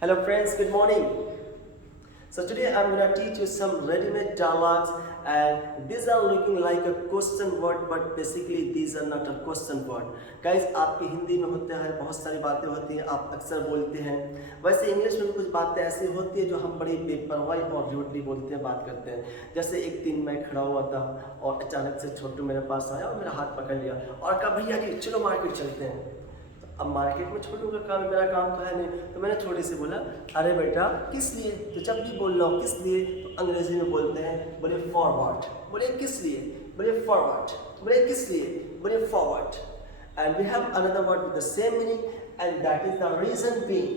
Hello friends, good morning. So today I'm gonna teach you some ready-made dialogues and these are looking like a question word but basically these are not a question word. Guys आपकी हिंदी में होता है बहुत सारी बातें होती हैं आप अक्सर बोलते हैं वैसे इंग्लिश में भी कुछ बातें ऐसी होती है जो हम बड़ी बेपरवाही और रूडली बोलते हैं बात करते हैं। जैसे एक दिन मैं खड़ा हुआ था और अचानक से छोटू मेरे पास आया और मेरा हाथ पकड़ लिया और कहा भैया जी चलो मार्केट चलते हैं। अब मार्केट में छोटू का काम है मेरा काम तो है नहीं तो मैंने छोटे से बोला अरे बेटा किस लिए तो जब भी बोल रहा हूँ किस लिए तो अंग्रेजी में बोलते हैं बोले फॉरवर्ड बोले किस लिए बोले फॉरवर्ड बोले किस लिए बोले forward and we have another word with the same meaning and that is the reason being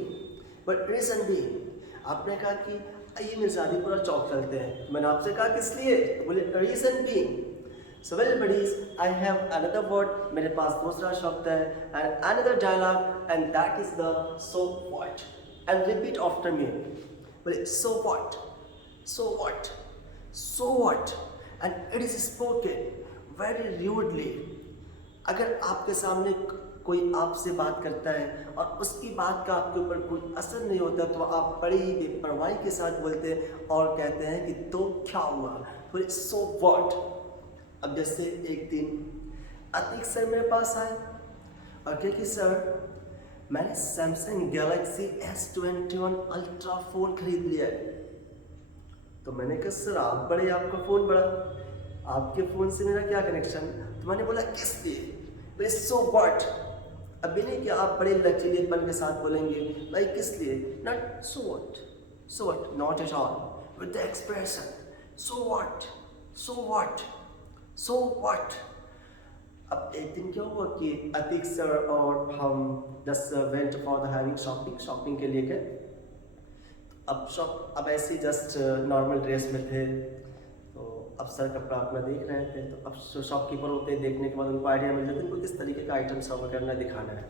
but reason being आपने कहा कि आइए मिर्जादीपुरा चौक चलते हैं मैंने आपसे कहा किस लिए बोले reason being So well buddies, I have another word मेरे पास दूसरा शब्द है and another dialogue and that is the so what and repeat after me. बोले so what, so what, so what and it is spoken very rudely. अगर आपके सामने कोई आपसे बात करता है और उसकी बात का आपके ऊपर कोई असर नहीं होता तो आप बड़ी ही बेपरवाही के साथ बोलते हैं और कहते हैं कि तो क्या हुआ बोले so what. अब जैसे एक दिन अतीक सर मेरे पास आए और कहे कि सर मैंने Samsung Galaxy S21 ultra phone खरीद लिया है। तो मैंने कहा सर आप बड़े आपका फ़ोन बड़ा आपके फ़ोन से मेरा क्या कनेक्शन। तो मैंने बोला किस लिए बोले सो व्हाट। अभी नहीं कि आप बड़े लचीलेपन के साथ बोलेंगे भाई किस लिए not so what not at all with the expression so what So what? अब एक दिन क्या हुआ कि अतीक सर और हम just went for the having shopping के लिए गए। अब ऐसे जस्ट नॉर्मल ड्रेस में थे तो अब सर कपड़ा अपना देख रहे थे तो अब शॉपकीपर होते हैं देखने के बाद उनको आइडिया मिल जाता है उनको किस तरीके का आइटम सर्व करना है दिखाना है।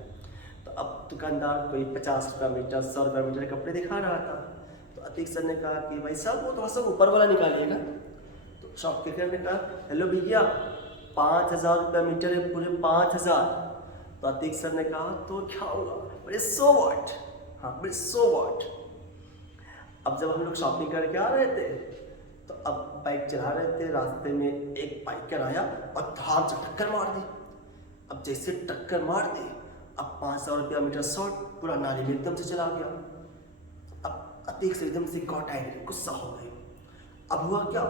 तो अब दुकानदार कोई 50 रुपये मीटर 100 रुपये मीटर कपड़े दिखा रहा था। तो अतीक सर ने कहा कि भाई साहब वो थोड़ा सा ऊपर वाला निकालिएगा। शॉपकीपर ने कहा हेलो भैया 5000 रुपये मीटर है पूरे 5000। तो अतीक सर ने कहा तो क्या होगा बोले सो व्हाट। हाँ बोले सो व्हाट। अब जब हम लोग शॉपिंग करके आ रहे थे तो अब बाइक चला रहे थे रास्ते में एक बाइकर आया और धाम से टक्कर मार दी। अब जैसे टक्कर मार दी अब 500 रुपया मीटर शॉर्ट पूरा नाली में एकदम से चला गया। अब अतीक से एकदम से गॉट एंग्री गुस्सा हो गई। अब हुआ क्या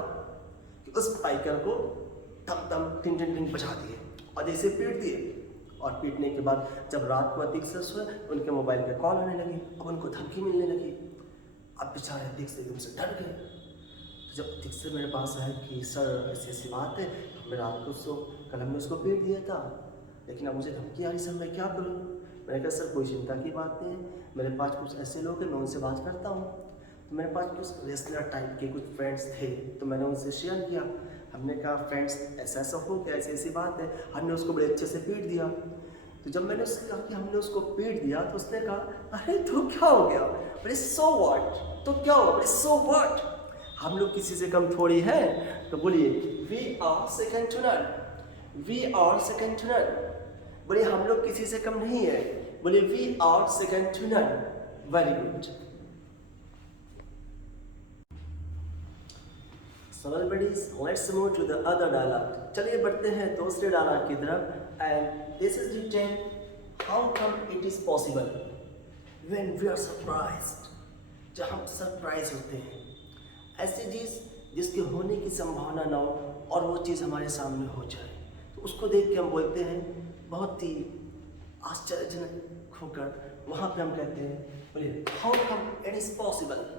उस बाइकर को तम टिन बजा दिए और जैसे पीट दिए और पीटने के बाद जब रात को अतीक से सोए उनके मोबाइल पे कॉल आने लगी अब उनको धमकी मिलने लगी। अब बेचारे अतीक से एकदम से डर गए। तो जब अतीक से मेरे पास आए कि सर ऐसी ऐसी बात है मैं रात को उसको कल हमने उसको पीट दिया था लेकिन अब मुझे धमकी आ रही सर मैं क्या करूँ। मैंने कहा सर कोई चिंता की बात नहीं है मेरे पास कुछ ऐसे लोग हैं मैं उनसे बात करता हूँ। तो मेरे पास कुछ रेसलर टाइप के कुछ फ्रेंड्स थे तो मैंने उनसे शेयर किया। हमने कहा फ्रेंड्स ऐसा ऐसा हो गया ऐसी ऐसी बात है हमने उसको बड़े अच्छे से पीट दिया। तो जब मैंने उससे कहा कि हमने उसको पीट दिया तो उसने कहा अरे तो क्या हो गया बोले सो व्हाट तो क्या हुआ बोले सो व्हाट हम लोग किसी से कम थोड़ी हैं। तो बोलिए we are second to none बोलिए हम लोग किसी से कम नहीं है बोलिए we are second to none. Very good. So well buddies, let's move to the other dialogue. चलिए बढ़ते हैं दूसरे dialogue की तरफ and this is written how come it is possible when we are surprised जब हम सरप्राइज होते हैं ऐसी चीज़ जिसके होने की संभावना ना हो और वो चीज़ हमारे सामने हो जाए तो उसको देख के हम बोलते हैं बहुत ही आश्चर्यजनक होकर वहाँ पे हम कहते हैं बोले how come it is possible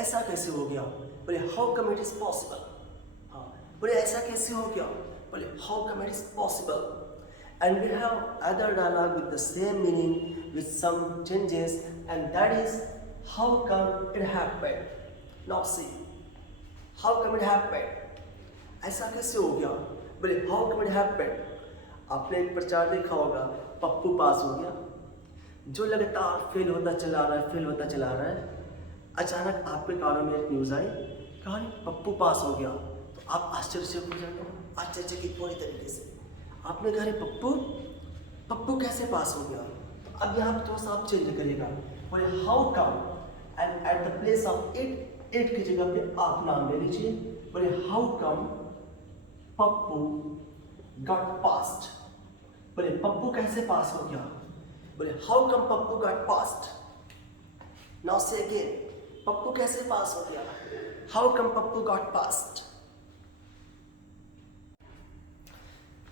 ऐसा कैसे हो गया बोले how come it is possible. हाँ बोले ऐसा कैसे हो गया बोले how come it is possible and we have other dialogue with the same meaning with some changes and that is how come it happened. Now see how come it happened ऐसा कैसे हो गया बोले हाउ कम इट हैपेंड। आपने एक प्रचार देखा होगा पप्पू पास हो गया जो लगातार फेल होता चला रहा है अचानक आपके कानों में एक न्यूज़ आई कहानी पप्पू पास हो गया तो आप आश्चर्य हो जाते हो आश्चर्यचकित पूरी तरीके से आपने कहा पप्पू कैसे पास हो गया। तो अब यहाँ पर थोड़ा सा आप चेंज करिएगा बोले how come, and at the place of it, it की जगह पे आप नाम ले लीजिए। बोले how come Pappu got past. बोले पप्पू कैसे पास हो गया? बोले how come Pappu got past. Now से अगेन, पप्पू कैसे पास हो गया? How come Pappu got past.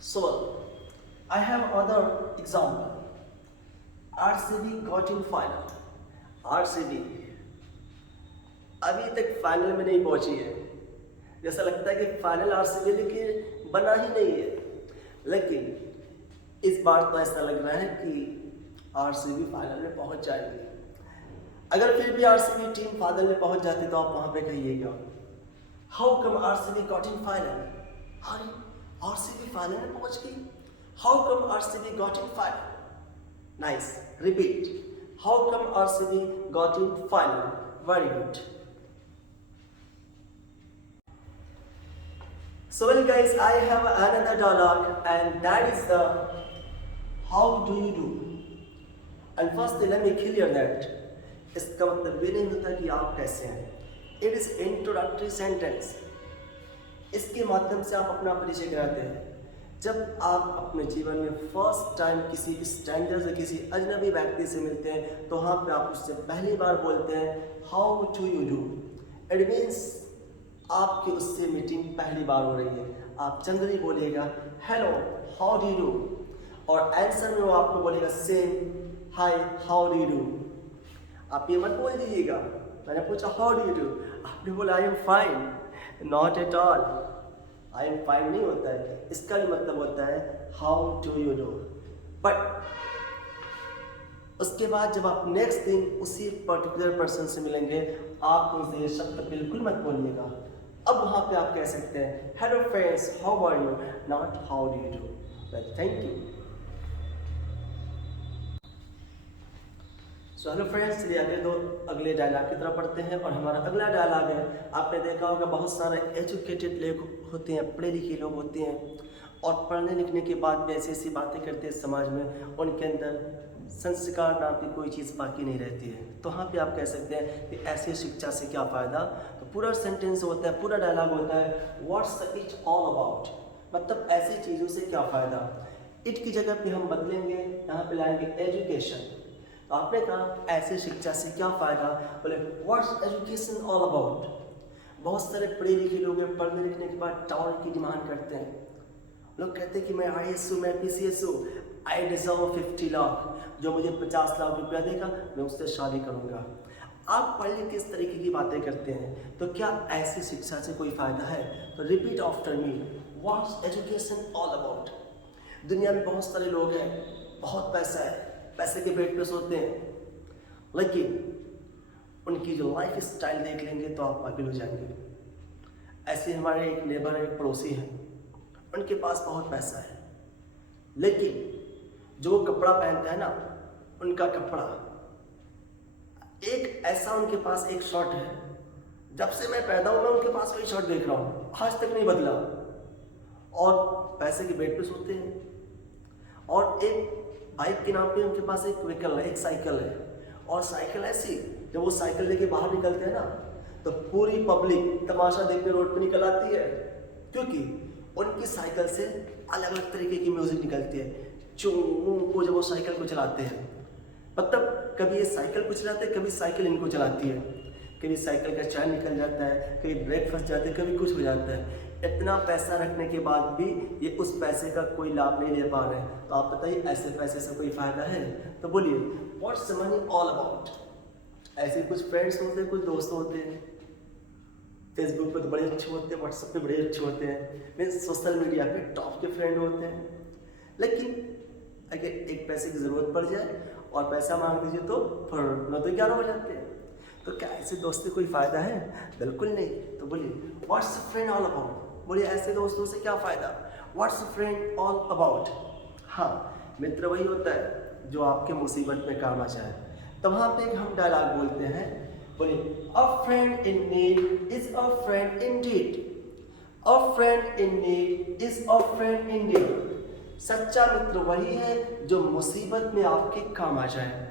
So, I have other example. RCB got in final. RCB अभी तक फाइनल में नहीं पहुंची है। जैसा लगता है कि फाइनल RCB लेकिन बना ही नहीं है, लेकिन इस बार तो ऐसा लग रहा है कि RCB फाइनल में पहुंच जाएगी। अगर फिर भी RCB टीम फाइनल में पहुंच जाती तो आप वहां पे कहिएगा how come RCB got in final. अरे RCB फाइनल में पहुंच गई, how come RCB got in final. Nice, repeat, how come RCB got in final. Very good. So well guys, I have another dialogue and that is the how do you do. And first let me clear that इसका मतलब ये नहीं होता कि आप कैसे हैं। It is introductory sentence. इसके माध्यम से आप अपना परिचय कराते हैं। जब आप अपने जीवन में फर्स्ट टाइम किसी स्ट्रेंजर से, किसी अजनबी व्यक्ति से मिलते हैं तो वहाँ पे आप उससे पहली बार बोलते हैं how do you do. It means आपकी उससे मीटिंग पहली बार हो रही है। आप जनरली बोलिएगा hello how do you do, और आंसर में वो आपको बोलेगा same hi how do you do. आप ये मत बोल दीजिएगा मैंने पूछा हाउ डू यू डू, आपने बोला I am fine. Not at all, I am fine नहीं होता है, इसका भी मतलब होता है how do you do. But उसके बाद जब आप नेक्स्ट दिन उसी पर्टिकुलर पर्सन से मिलेंगे आप उनसे ये शब्द बिल्कुल मत बोलिएगा। अब वहाँ पे आप कह सकते हैं hello friends how are you, not how do you do. Well thank you. So hello friends, चलिए अगले डायलॉग की तरफ पढ़ते हैं। और हमारा अगला डायलॉग है, आपने देखा होगा बहुत सारे एजुकेटेड लोग होते हैं, पढ़े लिखे लोग होते हैं और पढ़ने लिखने के बाद भी ऐसी ऐसी बातें करते हैं समाज में, उनके अंदर संस्कार नाम की कोई चीज़ बाकी नहीं रहती है। तो वहाँ पे आप कह सकते हैं कि ऐसी शिक्षा से क्या फ़ायदा। तो पूरा सेंटेंस होता है, पूरा डायलॉग होता है व्हाट्स इट ऑल अबाउट, मतलब ऐसी चीज़ों से क्या फ़ायदा। इट की जगह पे हम बदलेंगे, यहाँ पे लाएंगे एजुकेशन। तो आपने कहा ऐसे शिक्षा से क्या फ़ायदा, बोले व्हाट्स एजुकेशन ऑल अबाउट। बहुत सारे पढ़े लिखे लोग हैं, पढ़ने लिखने के बाद टावर की डिमांड करते हैं। लोग कहते हैं कि मैं IAS हूँ, मैं PCS हूँ, आई डिजर्व 50 लाख, जो मुझे 50 लाख रुपया देगा मैं उससे शादी करूँगा। आप पढ़ लिख के इस तरीके की बातें करते हैं, तो क्या ऐसी शिक्षा से कोई फ़ायदा है? तो repeat after me, what's education all about. दुनिया में बहुत सारे लोग हैं, बहुत पैसा है, पैसे के बेड पे सोते हैं, लेकिन उनकी जो लाइफ स्टाइल देख लेंगे तो आप पागल हो जाएंगे। ऐसे हमारे एक नेबर है, एक पड़ोसी है, उनके पास बहुत पैसा है, लेकिन जो कपड़ा पहनते हैं ना, उनका कपड़ा एक ऐसा, उनके पास एक शर्ट है, जब से मैं पैदा हुआ मैं उनके पास वही शर्ट देख रहा हूँ, आज तक नहीं बदला, और पैसे के बेड पे सोते हैं। और एक बाइक के नाम पे उनके पास एक व्हीकल है, एक साइकिल है, और साइकिल ऐसी जब वो साइकिल लेके बाहर निकलते हैं ना तो पूरी पब्लिक तमाशा देखने रोड पे निकल आती है, क्योंकि उनकी साइकिल से अलग अलग तरीके की म्यूजिक निकलती है चू को जब वो साइकिल को चलाते हैं। मतलब कभी ये साइकिल को चलाते हैं, कभी साइकिल इनको चलाती है, कभी साइकिल का चैन निकल जाता है, कभी ब्रेक फंस जाते हैं, कभी कुछ हो जाता है। इतना पैसा रखने के बाद भी ये उस पैसे का कोई लाभ नहीं ले पा रहे हैं। तो आप बताइए ऐसे पैसे से कोई फ़ायदा है? तो बोलिए व्हाट्स मनी ऑल अबाउट। ऐसे कुछ फ्रेंड्स होते हैं, कुछ दोस्त होते हैं, फेसबुक पे तो बड़े अच्छे होते हैं, व्हाट्सएप पे बड़े अच्छे होते हैं, मीन्स सोशल मीडिया पे टॉप के फ्रेंड होते हैं, लेकिन अगर एक पैसे की ज़रूरत पड़ जाए और पैसा मांग दीजिए तो फिर 9 तो 11 हो जाते हैं। तो क्या ऐसे दोस्त से कोई फ़ायदा है? बिल्कुल नहीं। तो बोलिए व्हाट्स फ्रेंड ऑल अबाउट। बोलिए ऐसे दोस्तों से क्या फ़ायदा, व्हाट्स फ्रेंड ऑल अबाउट। हाँ, मित्र वही होता है जो आपके मुसीबत में काम आ जाए। तो वहाँ पे हम डायलॉग बोलते हैं, बोलिए अ friend in need is a friend Indeed. A friend in need is a friend Indeed. सच्चा मित्र वही है जो मुसीबत में आपके काम आ जाए।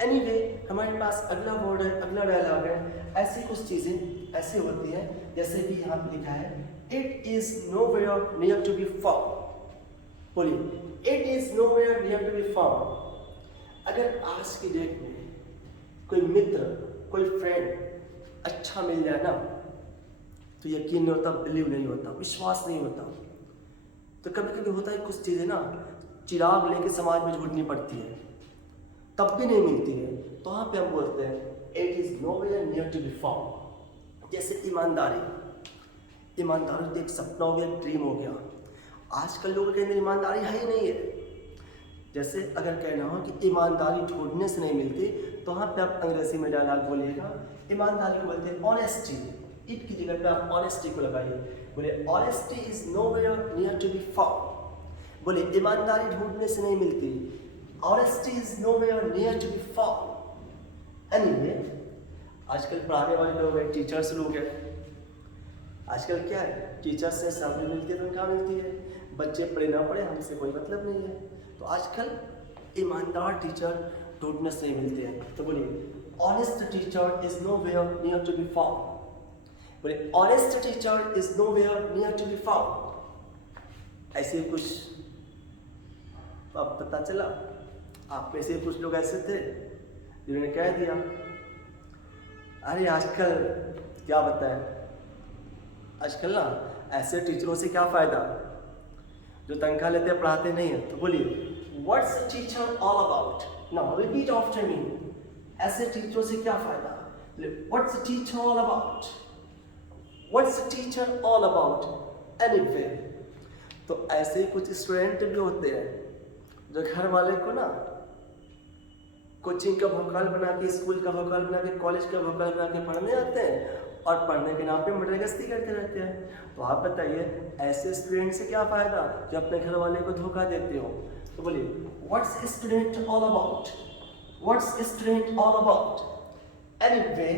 एनीवे हमारे पास अगला वर्ड है, अगला डायलॉग है। ऐसी कुछ चीज़ें ऐसी होती हैं जैसे कि यहाँ पे लिखा है it is nowhere near to be found. बोलिए it is nowhere near to be found. अगर आज की डेट में कोई मित्र, कोई फ्रेंड अच्छा मिल जाए ना तो यकीन नहीं होता, बिलीव नहीं होता, विश्वास नहीं होता। तो कभी कभी होता है कुछ चीज़ें ना चिराग लेके समाज में ढूंढनी पड़ती है, तब भी नहीं मिलती है। तो वहाँ पे हम बोलते हैं it is nowhere near to be found. जैसे ईमानदारी, ईमानदारी तो एक सपना हो गया, ड्रीम हो गया। आजकल लोगों के अंदर ईमानदारी है ही नहीं है। जैसे अगर कहना हो कि ईमानदारी ढूंढने से नहीं मिलती तो वहाँ पे आप अंग्रेजी में डायलॉग बोलिएगा, ईमानदारी को बोलते हैं ऑनेस्टी। इट की जगह पे आप ऑनेस्टी को लगाइए, बोले honesty is nowhere near to be found. बोले ईमानदारी ढूंढने से नहीं मिलती, honesty is nowhere near to be found. Anyway आजकल पढ़ाने वाले लोग हैं, टीचर्स लोग हैं। आजकल क्या है, टीचर्स से सैलरी मिलती है, तनख्वाह मिलती है, बच्चे पढ़े ना पढ़े हमसे कोई मतलब नहीं है। तो आजकल ईमानदार टीचर ढूंढने से नहीं मिलते हैं। तो बोलिए honest teacher is nowhere near to be found. बोले honest teacher is nowhere near to be found. ऐसे कुछ अब पता चला, आप में से कुछ लोग ऐसे थे जिन्होंने कह दिया अरे आजकल क्या बताएं, आजकल ना ऐसे टीचरों से क्या फ़ायदा जो तनख्वाह लेते हैं, पढ़ाते नहीं है। तो बोलिए what's a teacher all about. Now repeat after मी, ऐसे टीचरों से क्या फ़ायदा। What's a teacher all about, what's a teacher all about. Anyway तो ऐसे कुछ स्टूडेंट भी होते हैं जो घर वाले को ना कोचिंग का भोकाल बना के, स्कूल का भोकाल बना के, कॉलेज का भोकाल बना के पढ़ने आते हैं और पढ़ने के नाम पे मर्डरगस्ती करते रहते हैं। तो आप बताइए ऐसे स्टूडेंट से क्या फ़ायदा जो अपने घर वाले को धोखा देते हो। तो बोलिए what's student all about, what's student all about. Anyway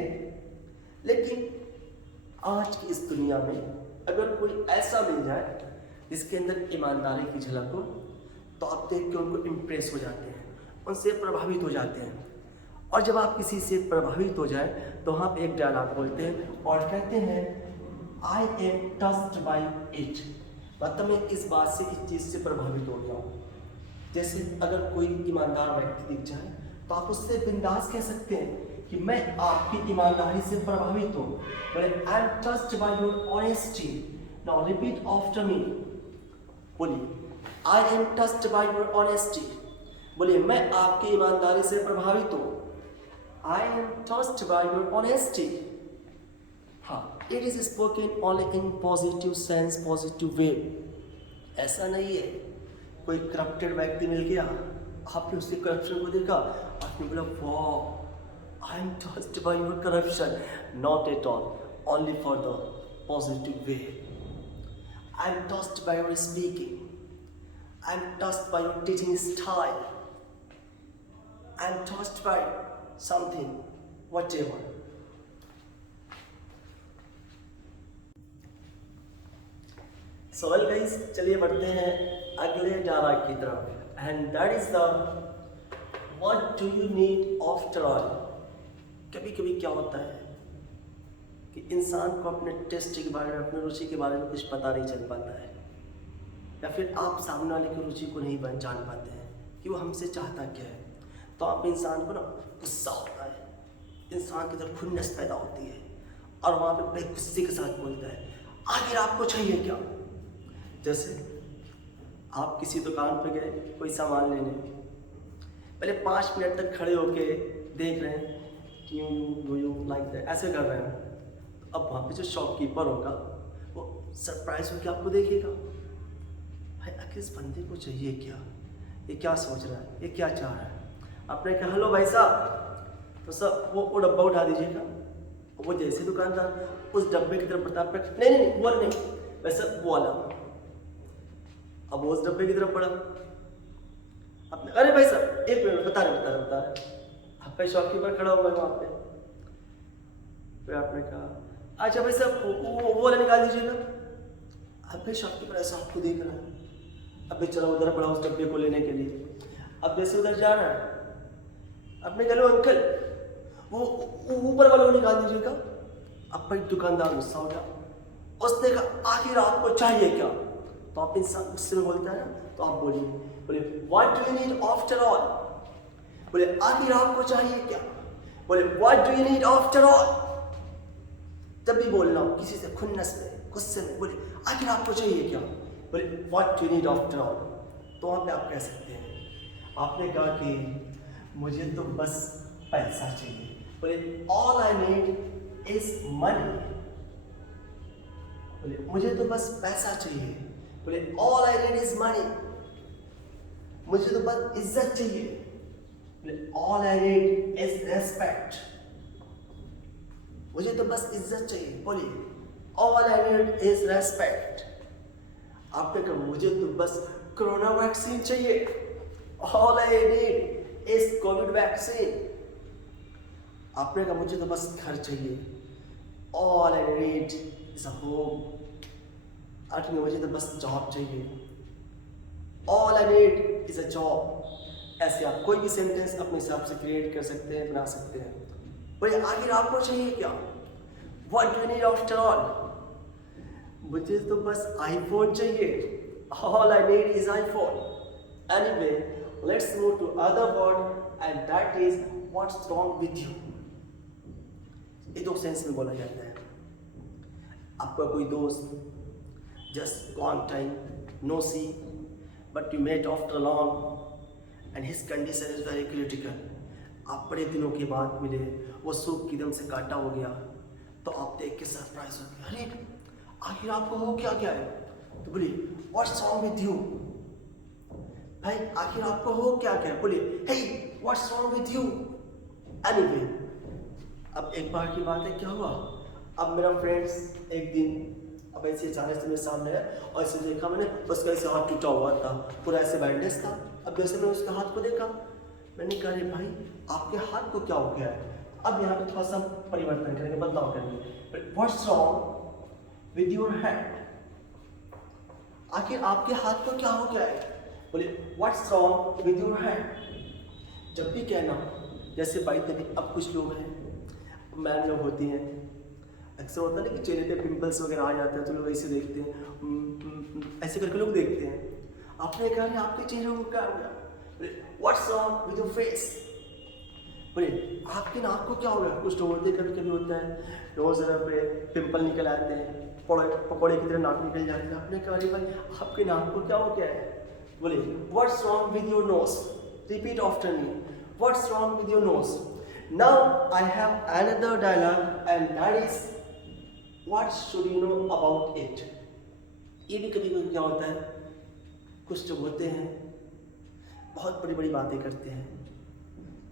लेकिन आज की इस दुनिया में अगर कोई ऐसा मिल जाए जिसके अंदर ईमानदारी की झलक हो तो आप देख के उनको इम्प्रेस हो जाते हैं, उनसे प्रभावित हो जाते हैं। और जब आप किसी से प्रभावित हो जाए तो हम एक डायलॉग बोलते हैं और कहते हैं आई एम टच्ड बाई इट। मतलब मैं इस बात से, इस चीज़ से प्रभावित हो गया हूँ। जैसे अगर कोई ईमानदार व्यक्ति दिख जाए तो आप उससे बिंदास कह सकते हैं कि मैं आपकी ईमानदारी से प्रभावित हूँ। बोले I am touched by your honesty. Now repeat after me, बोलिए I am touched by your honesty. बोलिए मैं आपकी ईमानदारी से प्रभावित हूँ। I am touched by your honesty. हाँ, it is spoken only in positive sense, positive way. ऐसा नहीं है कोई करप्टेड व्यक्ति मिल गया, आपने उसके करप्शन को देखा, आपने बोला वाह I am touched by your corruption. Not at all, only for the positive way. I am touched by your speaking. I am touched by your teaching style. I am touched by something, whatever. So well guys, चलिए बढ़ते हैं अगले dialogue की तरफ। And that is the what do you need after all। कभी कभी क्या होता है कि इंसान को अपने टेस्ट के बारे में, अपने रुचि के बारे में कुछ पता नहीं चल पाता है, या फिर आप सामने वाले की रुचि को नहीं जान पाते हैं कि वो हमसे चाहता क्या है। तो आप इंसान को ना गुस्सा होता है, इंसान के अंदर खुन्नस पैदा होती है और वहाँ पे बड़े गुस्से के साथ बोलता है आखिर आपको चाहिए क्या। जैसे आप किसी दुकान पे गए कोई सामान लेने, पहले 5 मिनट तक खड़े होके देख रहे हैं यू लाइक दैट, ऐसे कर रहे हैं। अब वहाँ पे जो शॉपकीपर होगा वो सरप्राइज होकर आपको देखेगा, भाई आखिर इस बंदे को चाहिए क्या, ये क्या सोच रहा है, ये क्या चाह रहा है। आपने कहा हेलो भाई साहब, तो सब वो डब्बा उठा दीजिएगा। वो जैसे दुकानदार उस डब्बे की तरफ बढ़ता है, नहीं नहीं नहीं वो नहीं, वैसे वो वाला। अब वो उस डब्बे की तरफ बढ़ा, आपने अरे भाई साहब एक मिनट बता रहे आपका शॉपकीपर खड़ा हुआ है वहाँ पे। फिर आपने कहा अच्छा भाई साहब वो वाला निकाल दीजिएगा। अब भाई शॉपकीपर ऐसा आपको देख रहा है, अब चलो उधर पड़ा उस डब्बे को लेने के लिए। अब जैसे उधर जा रहा है आपने कहा लो अंकल वो ऊपर वालों को निकाल दीजिएगा। अब भाई दुकानदार गुस्सा हो गया, उसने कहा आखिर आपको चाहिए क्या? तो आप इंसान गुस्से में बोलता है ना, तो आप बोलिए, बोले what do you need after all. बोले आखिर आपको चाहिए क्या? बोले what do you need after all. जब भी बोलना हो किसी से खुन्नस में गुस्से में, बोले आखिर आपको चाहिए क्या? बोले what do you need after all. तो वहाँ पे आप कह सकते हैं आपने कहा कि मुझे तो बस पैसा चाहिए। बोले all I need is money. बोले मुझे तो बस पैसा चाहिए। बोले all I need is money. मुझे तो बस इज्जत चाहिए। बोले all I need is respect. मुझे तो बस इज्जत चाहिए। बोलिए all I need is respect. आपने कहा मुझे तो बस कोरोना वैक्सीन चाहिए। All I need is Covid vaccine. आपने कहा मुझे तो बस घर चाहिए। All I need is a home. आपने मुझे तो बस जॉब चाहिए। All I need is a job. ऐसे आप कोई भी सेंटेंस अपने हिसाब से क्रिएट कर सकते हैं, बना सकते हैं। बोले आखिर आपको चाहिए क्या? What do you need after all. मुझे तो बस आईफोन चाहिए। All I need is iPhone. Anyway let's move to other word and that is what's wrong with you. ये दो सेंस में बोला जाता है। आपका कोई दोस्त just long time no see but you met after long and his condition is very critical. आप बड़े दिनों के बाद मिले, वो सूप की दम से काटा हो गया, तो आप देख के सरप्राइज हो गए, अरे आखिर आपको हो क्या क्या है? तो बोलिए व्हाट्स रॉन्ग विद यू। भाई आखिर आपको हो क्या क्या है? बोलिए hey what's wrong with you. Anyway अब एक बार की बात है, क्या हुआ, अब मेरा फ्रेंड्स एक दिन अब ऐसे अचानक से मेरे सामने है और ऐसे देखा मैंने, उसका ऐसे हाथ टूटा हुआ था, पूरा ऐसे बैंडेज था। अब जैसे मैंने उसके हाथ को देखा, मैंने कहा अरे भाई आपके हाथ को क्या हो गया है? अब यहाँ पे थोड़ा सा परिवर्तन करेंगे, बदलाव करेंगे। What's wrong with your hand. आखिर आपके हाथ को क्या हो गया है? बोले what's wrong with your hand. जब भी कहना जैसे बाई तभी, अब कुछ लोग हैं, मैम लोग होती हैं, अक्सर होता है ना कि चेहरे पे पिंपल्स वगैरह आ जाते हैं, तो लोग ऐसे देखते हैं, ऐसे करके लोग देखते हैं। आपने कहा आपके चेहरे को क्या हो गया? बोले what's wrong with your face. बोले आपके नाक को क्या हो गया? कुछ लोग होते कभी कभी होता है रोज पे पिंपल निकल आते हैं, पकौड़े की तरह नाक निकल जाते हैं। आपने कहा अरे भाई आपके नाक को क्या हो गया है? बोले what's wrong with your nose. Repeat after me, what's wrong with your nose. Now I have another dialogue and that is what should you know about it। ये भी कभी कभी क्या होता है, कुछ लोग होते हैं बहुत बड़ी बड़ी बातें करते हैं,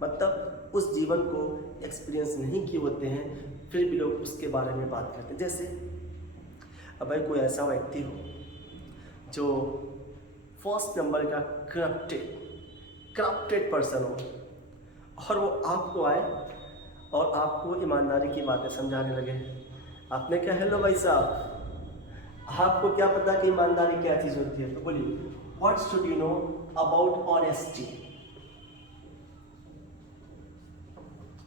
मतलब उस जीवन को एक्सपीरियंस नहीं किए होते हैं, फिर भी लोग उसके बारे में बात करते हैं। जैसे अब भाई कोई ऐसा व्यक्ति हो जो फर्स्ट नंबर का करप्टेड पर्सन हो और वो आपको आए और आपको ईमानदारी की बातें समझाने लगे। आपने क्या हेलो भाई साहब आपको क्या पता कि ईमानदारी क्या चीज़ होती है? तो बोलिए what should you know about honesty.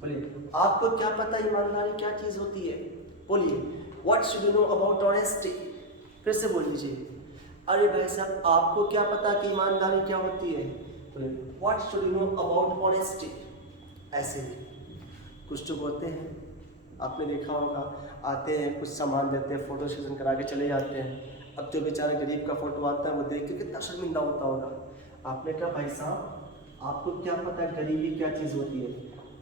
बोलिए आपको क्या पता ईमानदारी क्या चीज़ होती है? बोलिए what should you know about honesty. फिर से बोल लीजिए अरे भाई साहब आपको क्या पता कि ईमानदारी क्या होती है? बोलिए what should you know about honesty. ऐसे कुछ लोग होते हैं, आपने देखा होगा, आते हैं कुछ सामान देते हैं, फोटो सेशन करा के चले जाते हैं। अब जो बेचारा गरीब का फोटो आता है वो देख के कितना शर्मिंदा होता होगा। आपने कहा भाई साहब आपको क्या पता है गरीबी क्या चीज़ होती है?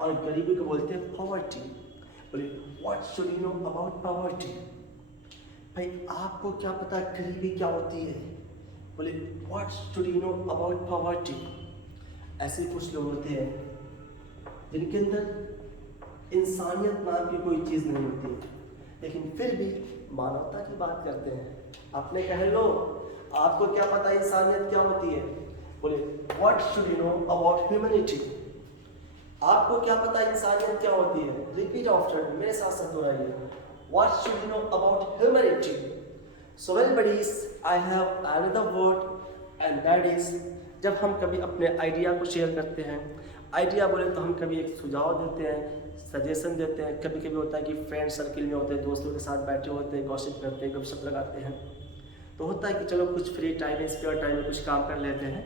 और गरीबी को बोलते हैं पॉवर्टी। बोले what should you know about poverty. भाई आपको क्या पता है गरीबी क्या होती है? बोले what should you know about poverty. ऐसे कुछ लोग होते हैं जिनके अंदर इंसानियत नाम की कोई चीज़ नहीं होती, लेकिन फिर भी मानवता की बात करते हैं। आपने कह लो आपको क्या पता इंसानियत क्या होती है? बोले what should you know about humanity. आपको क्या पता इंसानियत क्या होती है? रिपीट आफ्टर मेरे साथ साथ दोहराइए, what should you know about humanity. So well buddies, I have another word and that is, जब हम कभी अपने आइडिया को शेयर करते हैं, आइडिया बोले तो हम कभी एक सुझाव देते हैं, सजेशन देते हैं। कभी कभी होता है कि फ्रेंड सर्किल में होते हैं, दोस्तों के साथ बैठे होते हैं, गॉसिप करते हैं, गपशप लगाते हैं, तो होता है कि चलो कुछ फ्री टाइम में, स्पेयर टाइम में कुछ काम कर लेते हैं।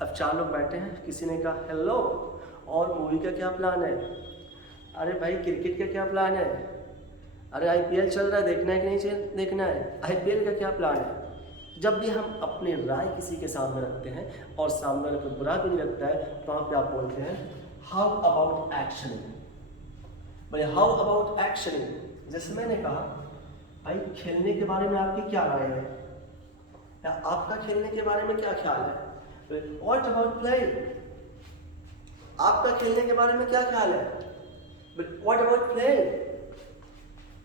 अब 4 लोग बैठे हैं, किसी ने कहा हेलो, और मूवी का क्या प्लान है? अरे भाई क्रिकेट का क्या प्लान है? अरे आईपीएल चल रहा है, देखना है कि नहीं देखना है? आईपीएल का क्या प्लान है? जब भी हम अपनी राय किसी के सामने रखते हैं और सामने वाले को बुरा भी नहीं लगता है, तो वहाँ पे आप बोलते हैं हाउ अबाउट एक्शनिंग। भाई हाउ अबाउट एक्शनिंग, जैसे मैंने कहा भाई खेलने के बारे में आपकी क्या राय है, या आपका खेलने के बारे में क्या ख्याल है? व्हाट अबाउट प्ले, आपका खेलने के बारे में क्या ख्याल है? व्हाट अबाउट प्ले,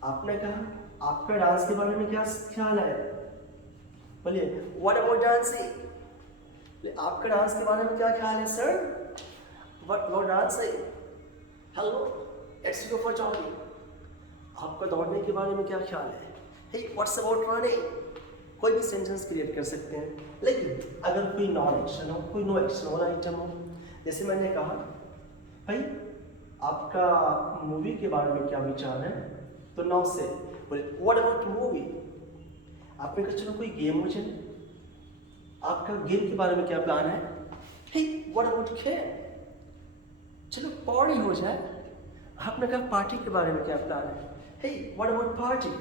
आपने कहा आपका डांस के बारे में क्या ख्याल है? बोलिए व्हाट अबाउट डांसिंग, आपका डांस के बारे में क्या ख्याल है sir? What about dancing, hello let's go for jogging, आपका दौड़ने के बारे में क्या ख्याल है? Hey what's about running. कोई भी सेंटेंस क्रिएट कर सकते हैं, लेकिन अगर कोई नॉन एक्शन हो, कोई नो एक्शन वाला आइटम हो, जैसे मैंने कहा भाई आपका मूवी के बारे में क्या विचार है, तो नाउ से बोले व्हाट अबाउट मूवी। आपने कहा चलो कोई गेम हो चले, आपका गेम के बारे में क्या प्लान है? हे व्हाट अबाउट खेल, चलो पार्टी हो जाए। आपने कहा पार्टी के बारे में क्या प्लान है? Hey what about party.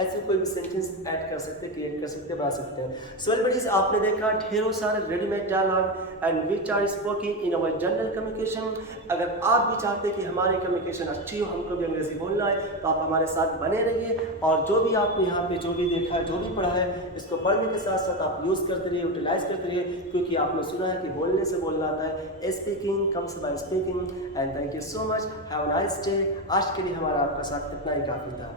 ऐसे कोई भी सेंटेंस ऐड कर सकते हैं, क्रिएट कर सकते हैं, बना सकते हैं। सो एवरीबॉडी, आपने देखा ढेरों सारे readymade dialogue and which are spoking in our general communication. अगर आप भी चाहते हैं कि हमारी कम्युनिकेशन अच्छी हो, हमको भी अंग्रेजी बोलना है, तो आप हमारे साथ बने रहिए। और जो भी आपने यहाँ पे जो भी देखा है, जो भी पढ़ा है, इसको पढ़ने के साथ साथ आप यूज़ करते रहिए, यूटिलाइज करते रहिए, क्योंकि आपने सुना है कि बोलने से बोलना आता है। Speaking comes by speaking. And thank you so much, have a nice day. आज के लिए हमारा आपका साथ इतना ही काफ़ी था।